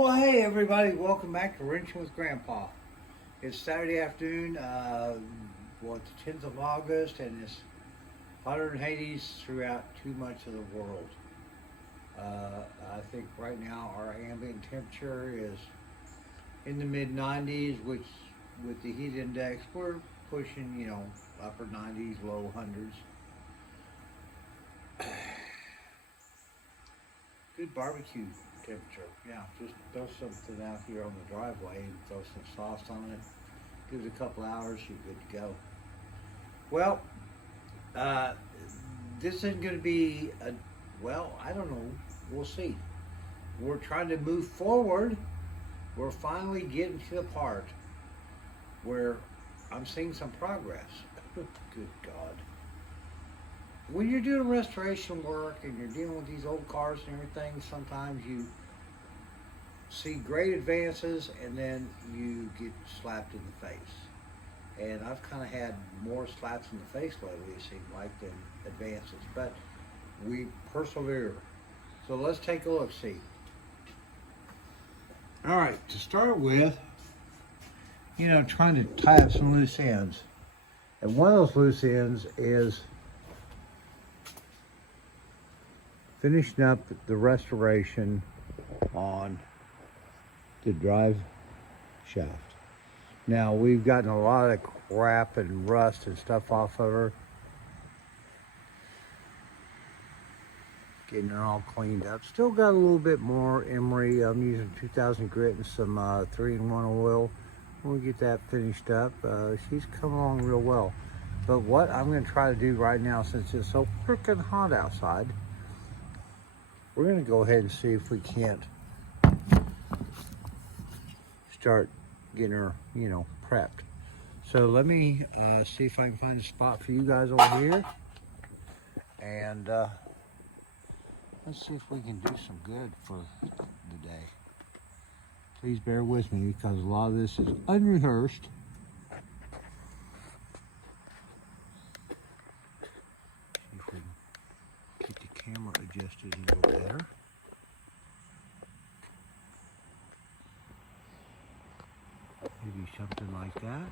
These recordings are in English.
Well, hey everybody, welcome back to Wrenching with Grandpa. It's Saturday afternoon, the 10th of August, and it's hotter than Hades throughout too much of the world. I think right now our ambient temperature is in the mid 90s, which with the heat index, we're pushing, upper 90s, low hundreds. Good barbecue temperature. Yeah, just throw something out here on the driveway and throw some sauce on it. Give it a couple hours, you're good to go. Well, this isn't going to be I don't know. We'll see. We're trying to move forward. We're finally getting to the part where I'm seeing some progress. Good God. When you're doing restoration work and you're dealing with these old cars and everything, sometimes you see great advances and then you get slapped in the face. And I've kind of had more slaps in the face lately, it seems like, than advances. But we persevere. So let's take a look, see. All right, to start with, trying to tie up some loose ends. And one of those loose ends is finishing up the restoration on the drive shaft. Now, we've gotten a lot of crap and rust and stuff off of her. Getting it all cleaned up. Still got a little bit more emery. I'm using 2000 grit and some 3-in-1 oil. When we get that finished up, she's coming along real well. But what I'm going to try to do right now, since it's so freaking hot outside, we're going to go ahead and see if we can't start getting her, prepped. So let me see if I can find a spot for you guys over here. And let's see if we can do some good for the day. Please bear with me because a lot of this is unrehearsed. See if we can get the camera adjusted a little better. Maybe something like that.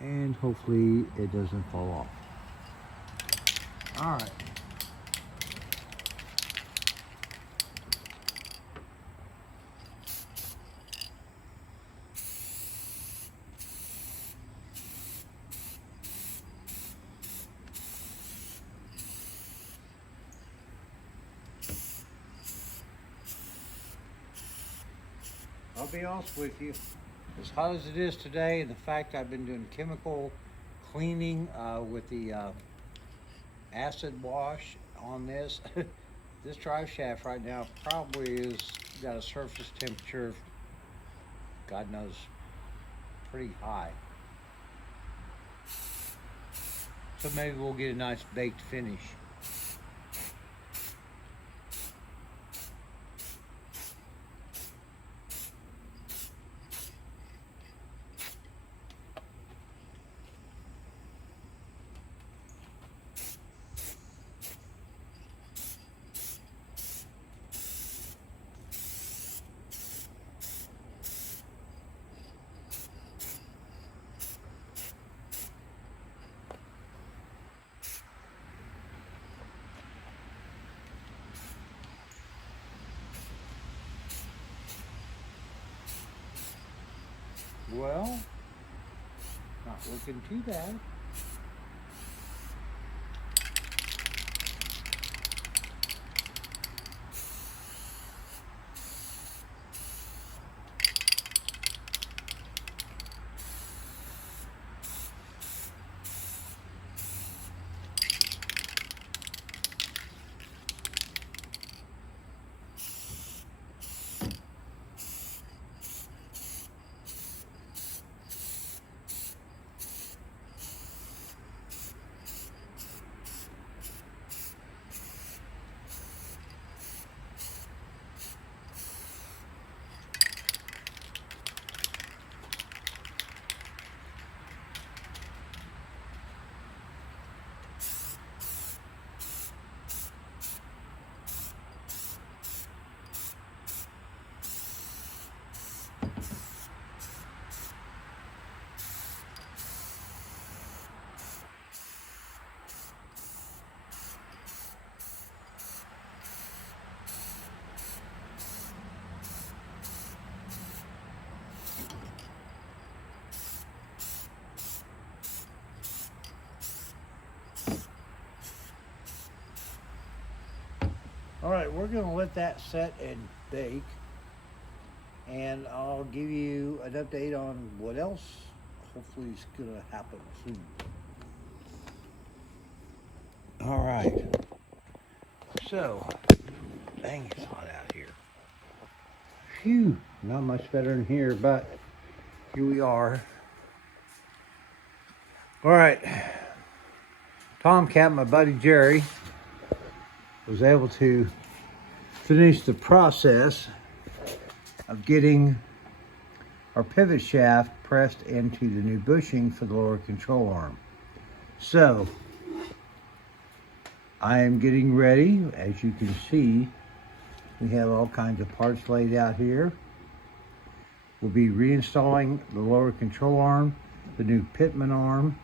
And hopefully it doesn't fall off. All right. I'll be honest with you, as hot as it is today, and the fact I've been doing chemical cleaning with the acid wash on this, this drive shaft right now probably is got a surface temperature, God knows, pretty high. So maybe we'll get a nice baked finish. Well, not looking too bad. All right, we're gonna let that set and bake, and I'll give you an update on what else hopefully is gonna happen soon. All right, so, dang, it's hot out here. Phew, not much better in here, but here we are. All right, Tomcat, my buddy Jerry, was able to finish the process of getting our pivot shaft pressed into the new bushing for the lower control arm. So, I am getting ready. As you can see, we have all kinds of parts laid out here. We'll be reinstalling the lower control arm, the new pitman arm,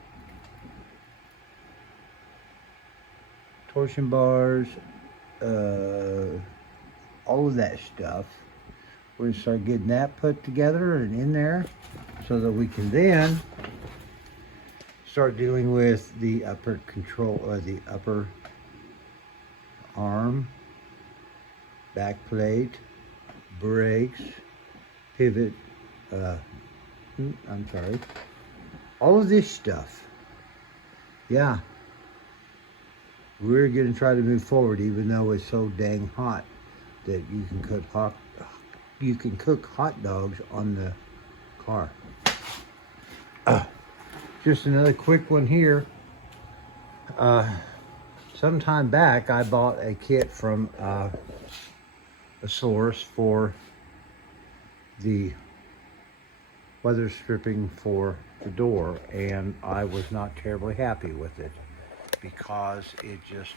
torsion bars, all of that stuff. We're gonna start getting that put together and in there so that we can then start dealing with the upper control, the upper arm, back plate, brakes, pivot, I'm sorry, all of this stuff. Yeah, we're gonna try to move forward even though it's so dang hot that you can cook hot dogs on the car. Just another quick one here. Some time back, I bought a kit from a source for the weather stripping for the door, and I was not terribly happy with it because it just,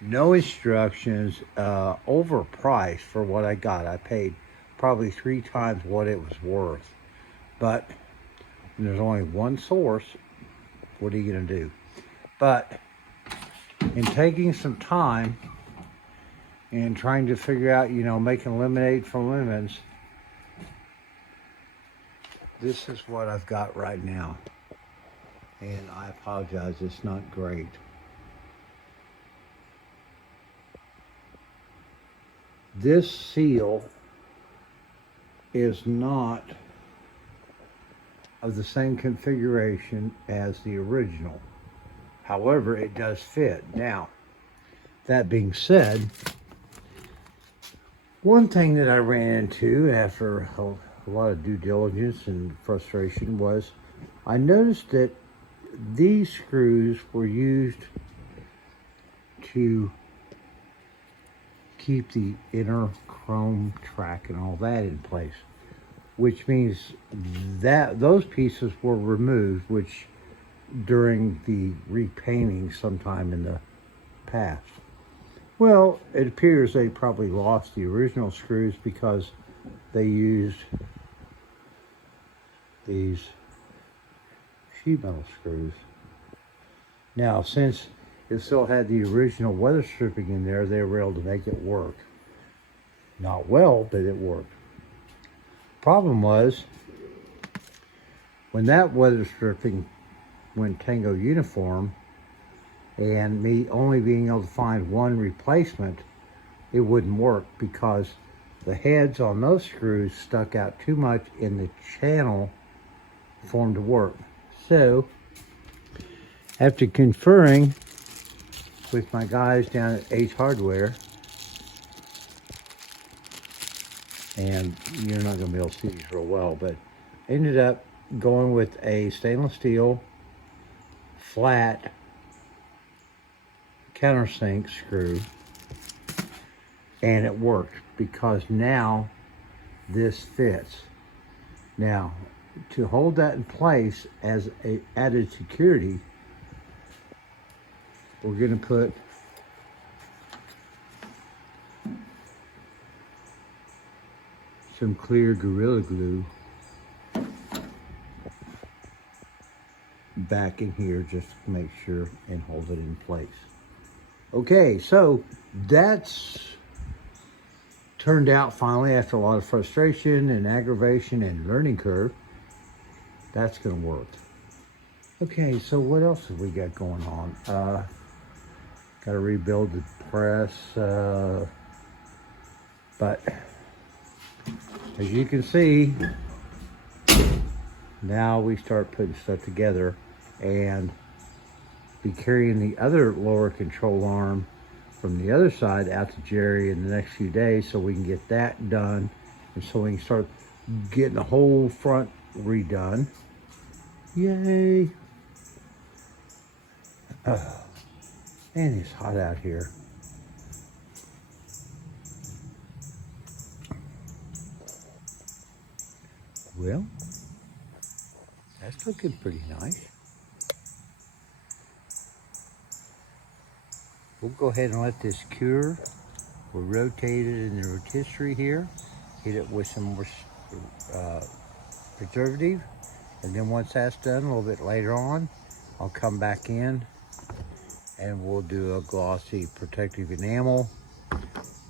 no instructions, overpriced for what I got. I paid probably 3 times what it was worth. But when there's only one source, what are you gonna do? But in taking some time and trying to figure out, you know, making lemonade from lemons, this is what I've got right now. And I apologize, it's not great. This seal is not of the same configuration as the original. However, it does fit. Now, that being said, one thing that I ran into after a lot of due diligence and frustration was I noticed that these screws were used to keep the inner chrome track and all that in place, which means that those pieces were removed, which during the repainting sometime in the past. Well, it appears they probably lost the original screws because they used these sheet metal screws. Now, since it still had the original weather stripping in there, they were able to make it work. Not well, but it worked. Problem was, when that weather stripping went Tango uniform, and me only being able to find one replacement, it wouldn't work because the heads on those screws stuck out too much in the channel for them to work. So, after conferring with my guys down at Ace Hardware, and you're not going to be able to see these real well, but ended up going with a stainless steel flat countersink screw, and it worked because now this fits. Now, to hold that in place as a added security, we're going to put some clear Gorilla Glue back in here just to make sure and hold it in place. Okay, so that's turned out finally after a lot of frustration and aggravation and learning curve. That's going to work. Okay, so what else have we got going on? Got to rebuild the press, but as you can see, now we start putting stuff together, and be carrying the other lower control arm from the other side out to Jerry in the next few days so we can get that done, and so we can start getting the whole front redone. Yay! Oh, man, it's hot out here. Well, that's looking pretty nice. We'll go ahead and let this cure. We'll rotate it in the rotisserie here. Hit it with some more preservative. And then once that's done, a little bit later on, I'll come back in and we'll do a glossy protective enamel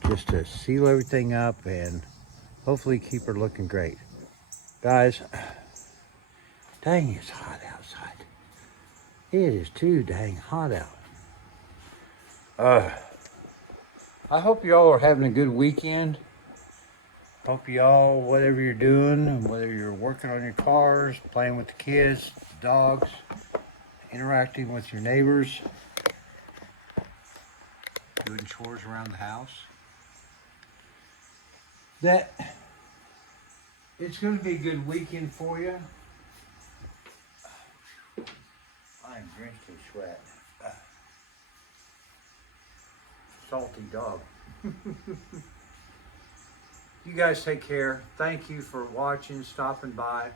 just to seal everything up and hopefully keep her looking great. Guys, dang, it's hot outside. It is too dang hot out. I hope y'all are having a good weekend. Hope y'all, whatever you're doing, whether you're working on your cars, playing with the kids, the dogs, interacting with your neighbors, doing chores around the house, that it's going to be a good weekend for you. I'm drenched in sweat. Salty dog. You guys take care. Thank you for watching, stopping by.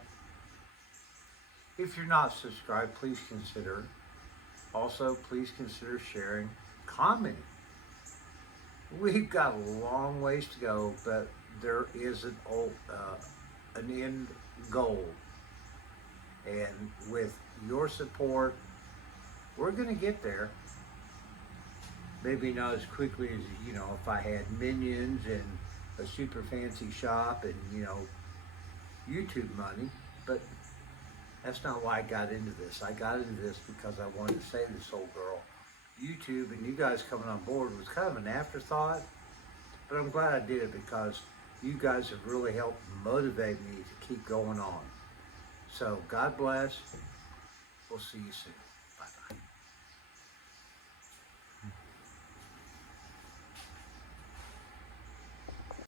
If you're not subscribed, please consider. Also, please consider sharing, commenting. We've got a long ways to go, but there is an end goal. And with your support, we're going to get there. Maybe not as quickly as, you know, if I had minions and a super fancy shop and, you know, YouTube money, but that's not why I got into this. I got into this because I wanted to save this old girl. YouTube and you guys coming on board was kind of an afterthought, but I'm glad I did it because you guys have really helped motivate me to keep going on. So God bless. We'll see you soon.